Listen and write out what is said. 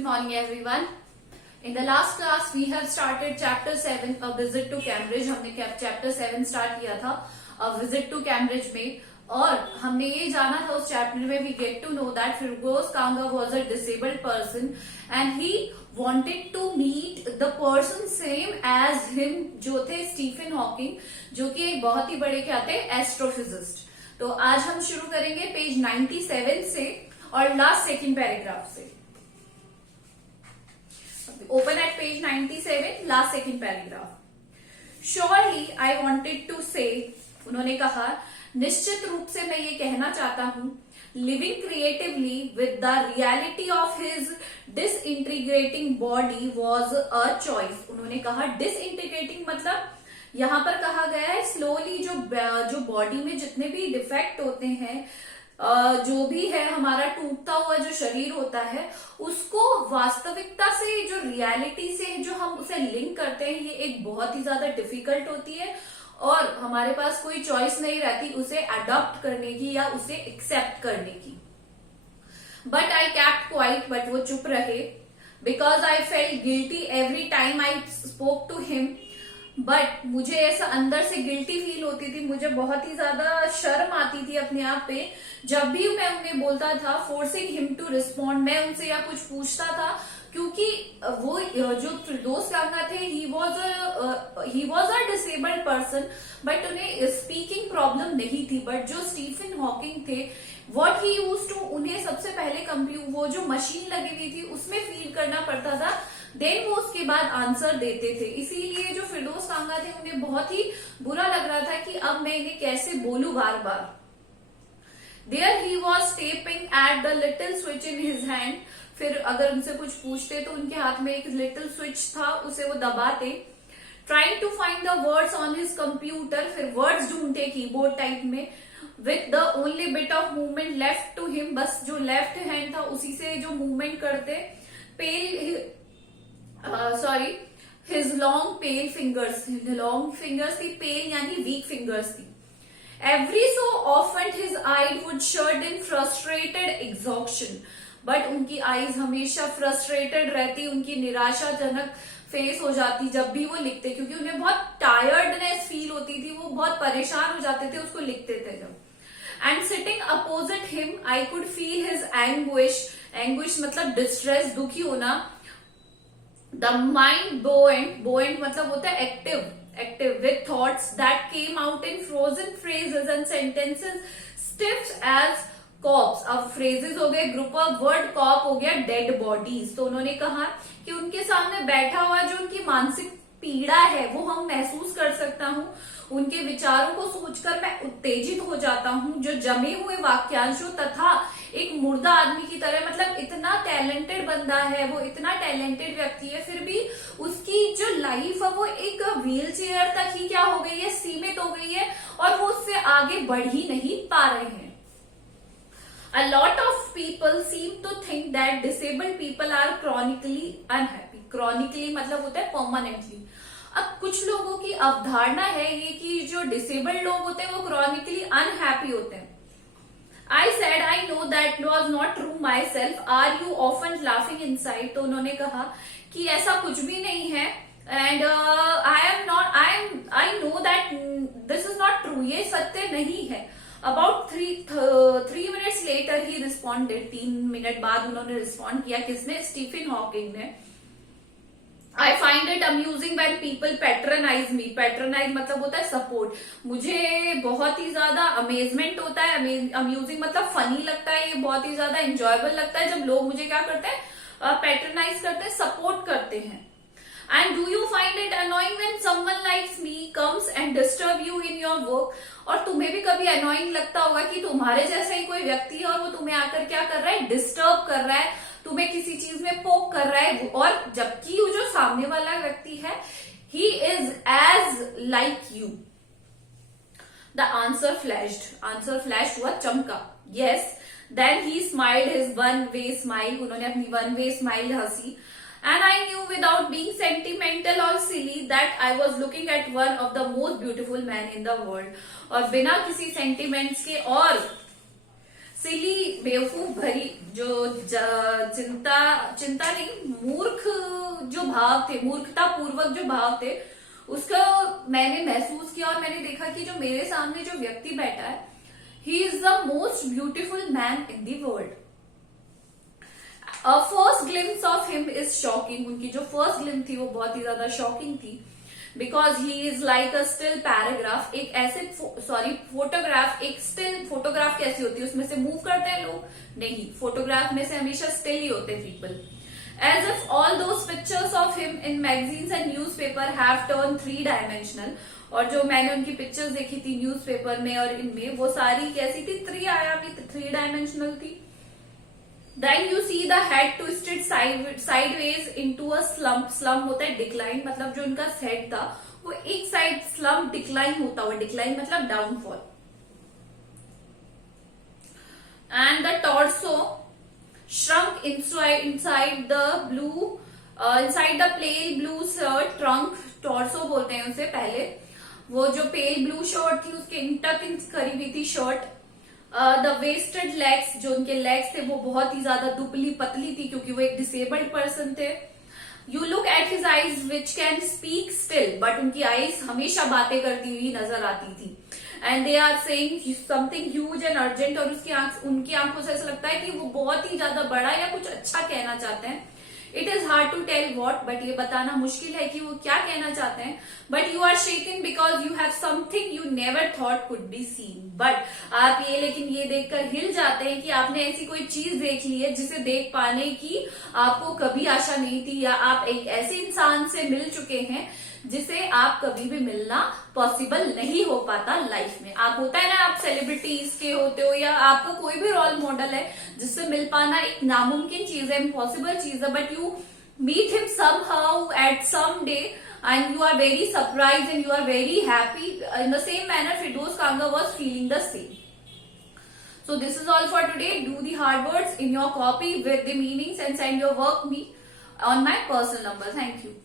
Good morning everyone. In the last class we have started chapter 7 a visit to Cambridge. हमने chapter 7 start किया था a visit to Cambridge में, और हमने ये जाना था उस चैप्टर में we get to know that Firdaus Kanga was a disabled person and he wanted to meet the person same as him जो थे स्टीफन हॉकिंग, जो कि एक बहुत ही बड़े क्या थे एस्ट्रोफिजिस्ट. तो आज हम शुरू करेंगे पेज 97 से और लास्ट सेकंड पैराग्राफ से. Open at page 97 last second paragraph. Surely I wanted to say, उन्होंने कहा निश्चित रूप से मैं ये कहना चाहता हूं, living creatively with the reality of his disintegrating body was a choice. उन्होंने कहा डिसइंटीग्रेटिंग मतलब यहां पर कहा गया है स्लोली जो बॉडी में जितने भी डिफेक्ट होते हैं, जो भी है हमारा टूटता हुआ जो शरीर होता है, उसको वास्तविकता से जो रियलिटी से जो हम उसे लिंक करते हैं, ये एक बहुत ही ज्यादा डिफिकल्ट होती है और हमारे पास कोई चॉइस नहीं रहती उसे अडॉप्ट करने की या उसे एक्सेप्ट करने की. But I kept quiet, but वो चुप रहे. Because I felt guilty every time I spoke to him. But मुझे ऐसा अंदर से गिल्टी फील होती थी, मुझे बहुत ही ज्यादा शर्म आती थी अपने आप पे जब भी मैं उन्हें बोलता था. फोर्सिंग हिम टू रिस्पॉन्ड, मैं उनसे या कुछ पूछता था, क्योंकि वो जो फिरदौस कांगा थे he was a disabled person, but उन्हें स्पीकिंग प्रॉब्लम नहीं थी. बट जो स्टीफन हॉकिंग थे, व्हाट ही यूज्ड टू, उन्हें सबसे पहले वो जो मशीन लगी हुई थी उसमें फील करना पड़ता था, देन वो उसके बाद आंसर देते थे. इसीलिए जो फिरदौस कांगा थे उन्हें बहुत ही बुरा लग रहा था कि अब मैं इन्हें कैसे बोलूं बार बार. There he was tapping at the little switch in his hand. फिर अगर उनसे कुछ पूछते तो उनके हाथ में एक लिटिल स्विच था, उसे वो दबाते. Trying to find the words on his computer, फिर वर्ड्स ढूंढते कीबोर्ड टाइप में. With the only bit of movement left to him, बस जो लेफ्ट हैंड था उसी से जो मूवमेंट करते. His long pale fingers, long fingers थी, पेल यानी वीक फिंगर्स थी. Every so often his eye would shut in frustrated exhaustion, but उनकी आईज हमेशा फ्रस्ट्रेटेड रहती, उनकी निराशाजनक फेस हो जाती जब भी वो लिखते, क्योंकि उन्हें बहुत टायर्डनेस फील होती थी, वो बहुत परेशान हो जाते थे उसको लिखते थे जब. And sitting opposite him I could feel his anguish, anguish मतलब डिस्ट्रेस, दुखी होना. द माइंड बोएंट मतलब होता है active with thoughts that came out in frozen phrases and sentences stiff as corpse. अब phrases हो गए ग्रुप ऑफ वर्ड, कॉप हो गया डेड बॉडीज. तो उन्होंने कहा कि उनके सामने बैठा हुआ जो उनकी मानसिक पीड़ा है वो हम महसूस कर सकता हूँ. उनके विचारों को सोचकर मैं उत्तेजित हो जाता हूँ, जो जमे हुए वाक्यांशों तथा एक मुर्दा आदमी की तरह. मतलब इतना टैलेंटेड बंदा है, वो इतना टैलेंटेड व्यक्ति है, फिर भी उसकी जो लाइफ है वो एक व्हील चेयर तक ही क्या हो गई है, सीमित हो गई है, और वो उससे आगे बढ़ ही नहीं पा रहे हैं. A lot of people seem to think that disabled people are chronically unhappy. Chronically मतलब होता है permanently. अब कुछ लोगों की अवधारणा है ये कि जो डिसेबल्ड लोग होते हैं वो क्रॉनिकली अनहैप्पी होते हैं. I said I know that was not true myself. Are you often laughing inside? तो उन्होंने कहा कि ऐसा कुछ भी नहीं है, and I know that this is not true. ये सत्य नहीं है. About three minutes later he responded. 3 minute बाद उन्होंने रिस्पॉन्ड किया. किसने? स्टीफन हॉकिंग ने. I find it amusing when people patronize me. Patronize मतलब होता है सपोर्ट. मुझे बहुत ही ज्यादा अमेजमेंट होता है, अम्यूजिंग मतलब फनी लगता है, ये बहुत ही ज्यादा इंजॉयबल लगता है जब लोग मुझे क्या करते हैं, पैट्रोनाइज करते हैं, सपोर्ट करते हैं. And do you find it annoying when someone like me comes and disturb you in your work? और तुम्हें भी कभी अनोइंग लगता होगा कि तुम्हारे जैसा ही कोई व्यक्ति है और वो तुम्हें आकर क्या कर रहा है, डिस्टर्ब कर रहा है, तुम्हें किसी चीज में पोक कर रहा है, और जबकि वो जो सामने वाला व्यक्ति है he is as like you. The answer flashed हुआ, चमका. Yes. Then he smiled his one way smile. उन्होंने अपनी वन वे स्माइल हंसी. And I knew without being sentimental or silly that I was looking at one of the most beautiful men in the world. और बिना किसी sentiments के और सिली, बेवकूफ भरी, जो चिंता चिंता नहीं, मूर्ख जो भाव थे, मूर्खता पूर्वक जो भाव थे, उसका मैंने महसूस किया और मैंने देखा कि जो मेरे सामने जो व्यक्ति बैठा है, he is the most beautiful man in the world. First glimpse of him is shocking. उनकी जो फर्स्ट ग्लिम्स थी वो बहुत ही ज्यादा शॉकिंग थी, because he is like a still paragraph. एक ऐसे फोटोग्राफ, एक स्टिल फोटोग्राफ कैसी होती है, उसमें से मूव करते हैं लोग? नहीं, फोटोग्राफ में से हमेशा स्टिल ही होते हैं people. As if all those pictures of him in magazines and newspaper have turned 3-dimensional. और जो मैंने उनकी पिक्चर्स देखी थी न्यूज़पेपर में और इनमें, वो सारी कैसी थी? 3 आयामी, 3-dimensional थी. Then you see the head twisted sideways into a slump. Slump होता है डिक्लाइन, मतलब जो उनका हेड था वो एक साइड स्लम्प डिक्लाइन होता हुआ, डिक्लाइन मतलब downfall. And the torso shrunk inside the pale blue shirt. Trunk, torso बोलते हैं उसे. पहले वो जो pale blue shirt थी उसके इंटक करी हुई थी शर्ट. द वेस्टेड लेग्स, जो उनके लेग्स थे वो बहुत ही ज्यादा दुबली पतली थी क्योंकि वो एक डिसेबल्ड पर्सन थे. You look at his eyes which can speak still, but उनकी आईज हमेशा बातें करती हुई नजर आती थी. And they are saying something huge and urgent. और उनकी आंखों से ऐसा लगता है कि वो बहुत ही ज्यादा बड़ा या कुछ अच्छा कहना चाहते हैं. It is hard to tell what, but ये बताना मुश्किल है कि वो क्या कहना चाहते हैं. But you are shaking because you have something you never thought could be seen. But आप लेकिन ये देखकर हिल जाते हैं कि आपने ऐसी कोई चीज देख ली है जिसे देख पाने की आपको कभी आशा नहीं थी, या आप एक ऐसे इंसान से मिल चुके हैं जिसे आप कभी भी मिलना पॉसिबल नहीं हो पाता लाइफ में. आप होता है ना, आप सेलिब्रिटीज के होते हो या आपको कोई भी रोल मॉडल है जिससे मिल पाना एक नामुमकिन चीज है, इम्पॉसिबल चीज है, but you meet him somehow at some day and you are very surprised and you are very happy. In the same manner, Firdaus Kanga was feeling the same. So this is all for today. Do the hard words in your copy with the meanings and send your work me on my personal number. Thank you.